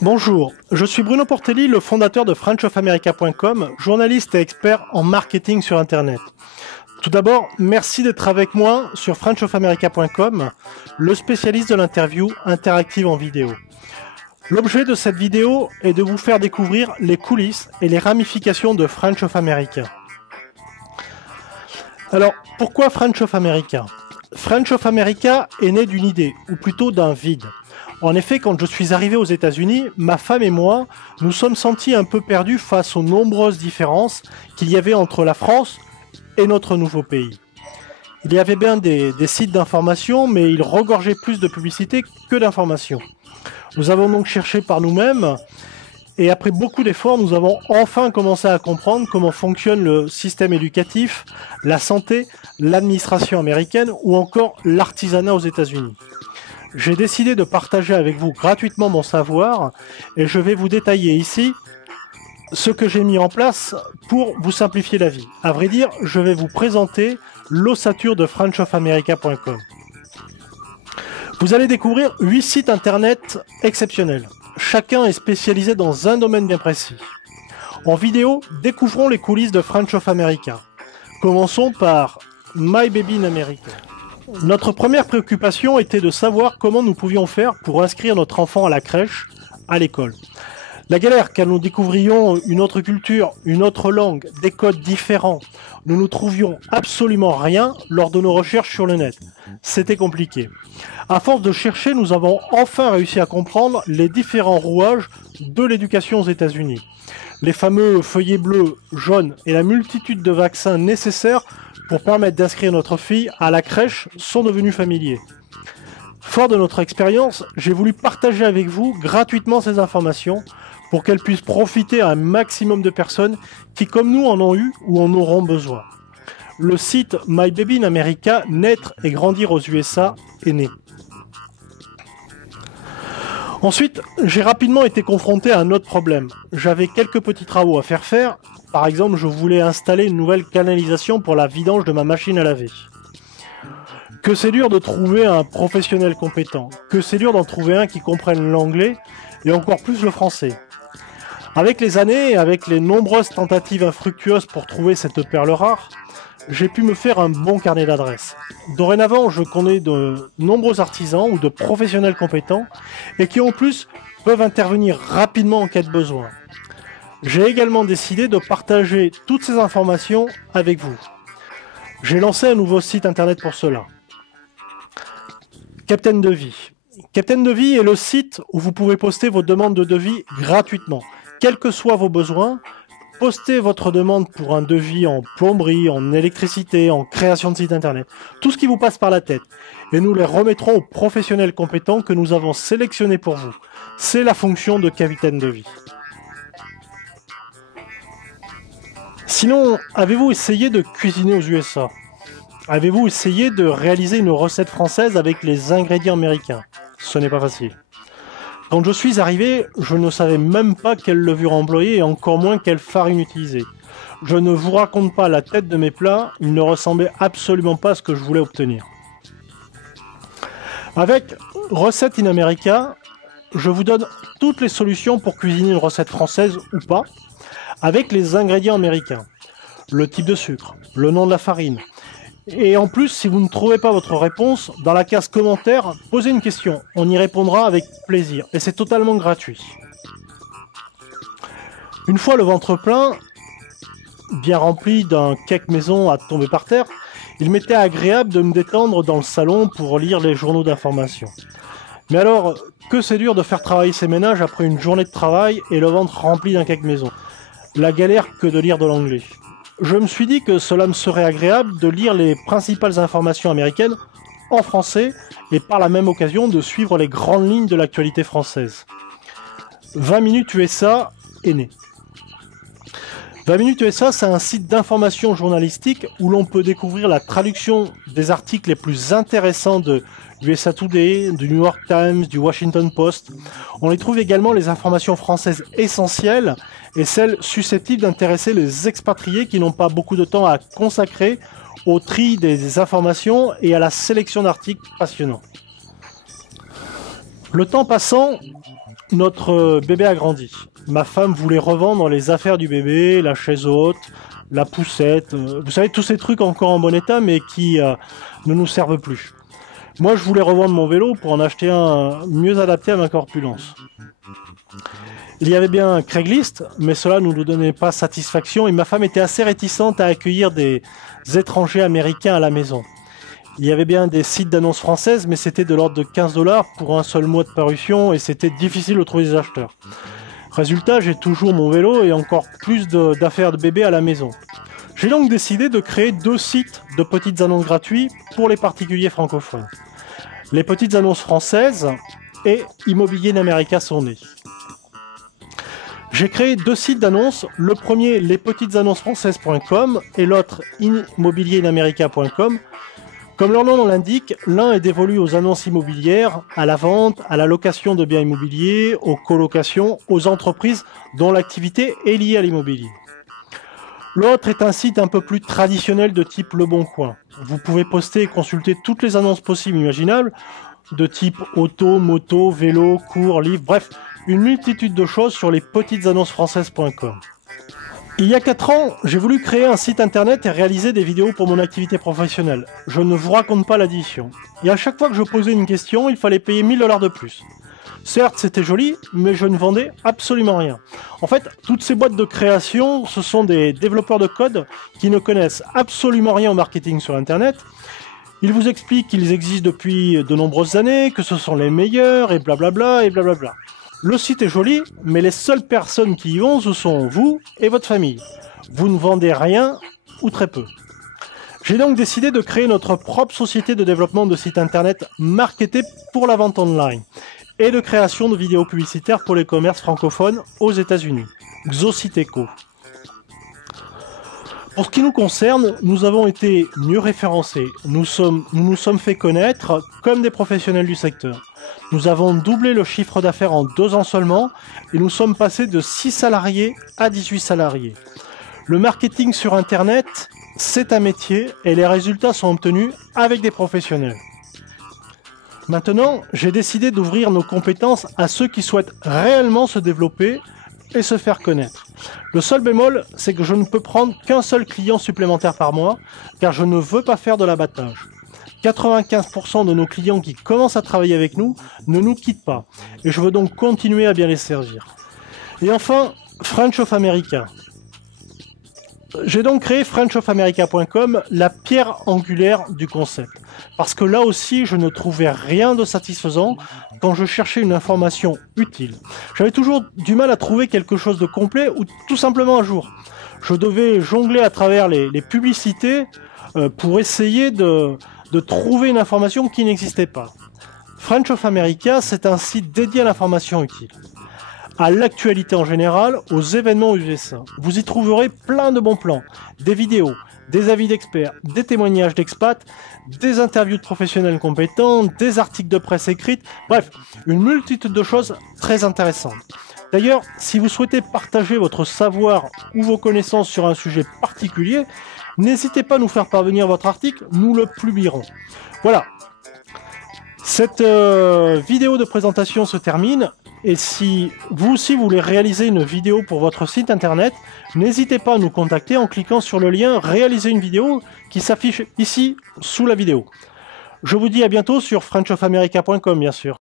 Bonjour, je suis Bruno Portelli, le fondateur de FrenchOfAmerica.com, journaliste et expert en marketing sur Internet. Tout d'abord, merci d'être avec moi sur FrenchOfAmerica.com, le spécialiste de l'interview interactive en vidéo. L'objet de cette vidéo est de vous faire découvrir les coulisses et les ramifications de French of America. Alors, pourquoi French of America? French of America est né d'une idée, ou plutôt d'un vide. En effet, quand je suis arrivé aux États-Unis, ma femme et moi nous sommes sentis un peu perdus face aux nombreuses différences qu'il y avait entre la France et notre nouveau pays. Il y avait bien des sites d'information, mais ils regorgeaient plus de publicité que d'informations. Nous avons donc cherché par nous-mêmes, et après beaucoup d'efforts, nous avons enfin commencé à comprendre comment fonctionne le système éducatif, la santé, l'administration américaine ou encore l'artisanat aux États-Unis. J'ai décidé de partager avec vous gratuitement mon savoir et je vais vous détailler ici ce que j'ai mis en place pour vous simplifier la vie. À vrai dire, je vais vous présenter l'ossature de FrenchOfAmerica.com. Vous allez découvrir 8 sites internet exceptionnels. Chacun est spécialisé dans un domaine bien précis. En vidéo, découvrons les coulisses de French of America. Commençons par My Baby in America. Notre première préoccupation était de savoir comment nous pouvions faire pour inscrire notre enfant à la crèche, à l'école. La galère, car nous découvrions une autre culture, une autre langue, des codes différents. Nous ne trouvions absolument rien lors de nos recherches sur le net. C'était compliqué. À force de chercher, nous avons enfin réussi à comprendre les différents rouages de l'éducation aux États-Unis. Les fameux feuillets bleus, jaunes et la multitude de vaccins nécessaires pour permettre d'inscrire notre fille à la crèche sont devenus familiers. Fort de notre expérience, j'ai voulu partager avec vous gratuitement ces informations pour qu'elles puissent profiter à un maximum de personnes qui, comme nous, en ont eu ou en auront besoin. Le site My Baby in America, naître et grandir aux USA, est né. Ensuite, j'ai rapidement été confronté à un autre problème. J'avais quelques petits travaux à faire. Par exemple, je voulais installer une nouvelle canalisation pour la vidange de ma machine à laver. Que c'est dur de trouver un professionnel compétent. Que c'est dur d'en trouver un qui comprenne l'anglais et encore plus le français. Avec les années et avec les nombreuses tentatives infructueuses pour trouver cette perle rare, j'ai pu me faire un bon carnet d'adresses. Dorénavant, je connais de nombreux artisans ou de professionnels compétents et qui en plus peuvent intervenir rapidement en cas de besoin. J'ai également décidé de partager toutes ces informations avec vous. J'ai lancé un nouveau site internet pour cela. Captain Devis. Captain Devis est le site où vous pouvez poster vos demandes de devis gratuitement. Quels que soient vos besoins, postez votre demande pour un devis en plomberie, en électricité, en création de site internet. Tout ce qui vous passe par la tête. Et nous les remettrons aux professionnels compétents que nous avons sélectionnés pour vous. C'est la fonction de Captain Devis. Sinon, avez-vous essayé de cuisiner aux USA? Avez-vous essayé de réaliser une recette française avec les ingrédients américains? Ce n'est pas facile. Quand je suis arrivé, je ne savais même pas quelle levure employer et encore moins quelle farine utiliser. Je ne vous raconte pas la tête de mes plats, ils ne ressemblaient absolument pas à ce que je voulais obtenir. Avec Recette in America, je vous donne toutes les solutions pour cuisiner une recette française ou pas, avec les ingrédients américains, le type de sucre, le nom de la farine. Et en plus, si vous ne trouvez pas votre réponse, dans la case commentaires, posez une question. On y répondra avec plaisir. Et c'est totalement gratuit. Une fois le ventre plein, bien rempli d'un cake maison à tomber par terre, il m'était agréable de me détendre dans le salon pour lire les journaux d'information. Mais alors, que c'est dur de faire travailler ses ménages après une journée de travail et le ventre rempli d'un cake maison. La galère que de lire de l'anglais. Je me suis dit que cela me serait agréable de lire les principales informations américaines en français et par la même occasion de suivre les grandes lignes de l'actualité française. 20 minutes USA est né. 20 minutes USA, c'est un site d'information journalistique où l'on peut découvrir la traduction des articles les plus intéressants de USA Today, du New York Times, du Washington Post. On y trouve également les informations françaises essentielles et celles susceptibles d'intéresser les expatriés qui n'ont pas beaucoup de temps à consacrer au tri des informations et à la sélection d'articles passionnants. Le temps passant, notre bébé a grandi. Ma femme voulait revendre les affaires du bébé, la chaise haute, la poussette, vous savez, tous ces trucs encore en bon état mais qui ne nous servent plus. Moi, je voulais revendre mon vélo pour en acheter un mieux adapté à ma corpulence. Il y avait bien Craigslist, mais cela ne nous donnait pas satisfaction et ma femme était assez réticente à accueillir des étrangers américains à la maison. Il y avait bien des sites d'annonces françaises, mais c'était de l'ordre de 15 $ pour un seul mois de parution et c'était difficile de trouver des acheteurs. Résultat, j'ai toujours mon vélo et encore plus d'affaires de bébé à la maison. J'ai donc décidé de créer 2 sites de petites annonces gratuits pour les particuliers francophones. Les petites annonces françaises et Immobilier d'América sont nés. J'ai créé 2 sites d'annonces, le premier lespetitesannonces-françaises.com et l'autre immobilierdamerica.com. Comme leur nom l'indique, l'un est dévolu aux annonces immobilières, à la vente, à la location de biens immobiliers, aux colocations, aux entreprises dont l'activité est liée à l'immobilier. L'autre est un site un peu plus traditionnel de type Le Bon Coin. Vous pouvez poster et consulter toutes les annonces possibles et imaginables, de type auto, moto, vélo, cours, livres, bref, une multitude de choses sur lespetitesannonces-françaises.com. Il y a 4 ans, j'ai voulu créer un site internet et réaliser des vidéos pour mon activité professionnelle. Je ne vous raconte pas l'addition. Et à chaque fois que je posais une question, il fallait payer 1000 $ de plus. Certes, c'était joli, mais je ne vendais absolument rien. En fait, toutes ces boîtes de création, ce sont des développeurs de code qui ne connaissent absolument rien au marketing sur Internet. Ils vous expliquent qu'ils existent depuis de nombreuses années, que ce sont les meilleurs, et blablabla, et blablabla. Le site est joli, mais les seules personnes qui y vont, ce sont vous et votre famille. Vous ne vendez rien, ou très peu. J'ai donc décidé de créer notre propre société de développement de sites internet marketés pour la vente online et de création de vidéos publicitaires pour les commerces francophones aux États-Unis. Xositeco. Pour ce qui nous concerne, nous avons été mieux référencés. Nous nous sommes fait connaître comme des professionnels du secteur. Nous avons doublé le chiffre d'affaires en 2 ans seulement et nous sommes passés de 6 salariés à 18 salariés. Le marketing sur Internet, c'est un métier et les résultats sont obtenus avec des professionnels. Maintenant, j'ai décidé d'ouvrir nos compétences à ceux qui souhaitent réellement se développer et se faire connaître. Le seul bémol, c'est que je ne peux prendre qu'un seul client supplémentaire par mois, car je ne veux pas faire de l'abattage. 95% de nos clients qui commencent à travailler avec nous ne nous quittent pas, et je veux donc continuer à bien les servir. Et enfin, French of America. J'ai donc créé frenchofamerica.com, la pierre angulaire du concept. Parce que là aussi, je ne trouvais rien de satisfaisant quand je cherchais une information utile. J'avais toujours du mal à trouver quelque chose de complet ou tout simplement à jour. Je devais jongler à travers les publicités pour essayer de trouver une information qui n'existait pas. French of America, c'est un site dédié à l'information utile, à l'actualité en général, aux événements USA. Vous y trouverez plein de bons plans, des vidéos, des avis d'experts, des témoignages d'expats, des interviews de professionnels compétents, des articles de presse écrite, bref, une multitude de choses très intéressantes. D'ailleurs, si vous souhaitez partager votre savoir ou vos connaissances sur un sujet particulier, n'hésitez pas à nous faire parvenir votre article, nous le publierons. Voilà. Cette vidéo de présentation se termine. Et si vous aussi voulez réaliser une vidéo pour votre site internet, n'hésitez pas à nous contacter en cliquant sur le lien « Réaliser une vidéo » qui s'affiche ici sous la vidéo. Je vous dis à bientôt sur frenchofamerica.com bien sûr.